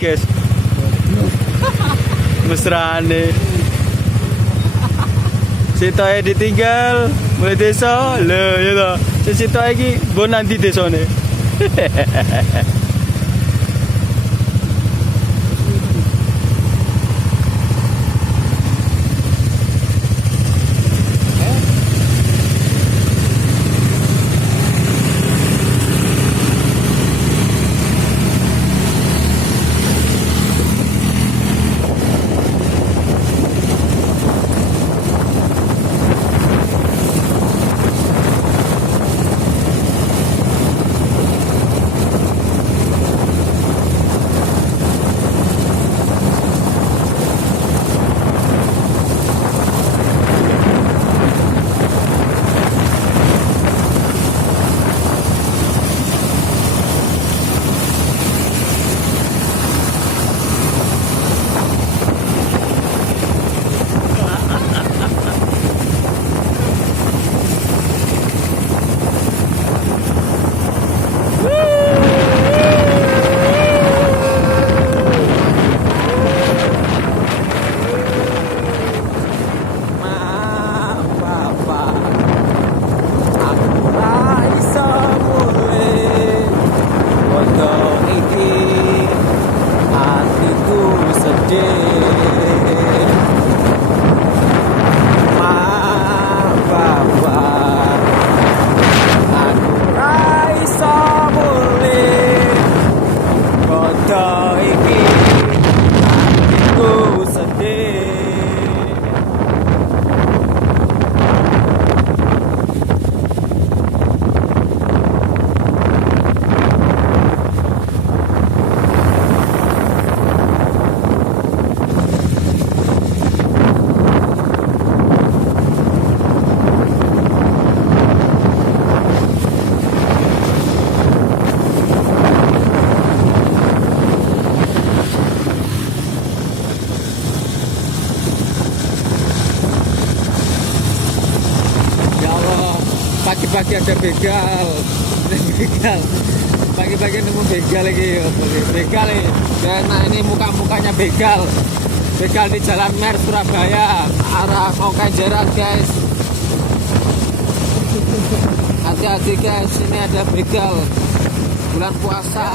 guys. Mesrane. Sitoke ditinggal mulai desa. Lho ya to. Sitoke iki nggo nanti desane. Pagi-pagi ada begal, pagi-pagi nemu begal lagi, begal nih. Dan nah ini muka-mukanya begal di Jalan Mer Surabaya, arah mau Kenjeran guys. Hati-hati guys, ini ada begal bulan puasa.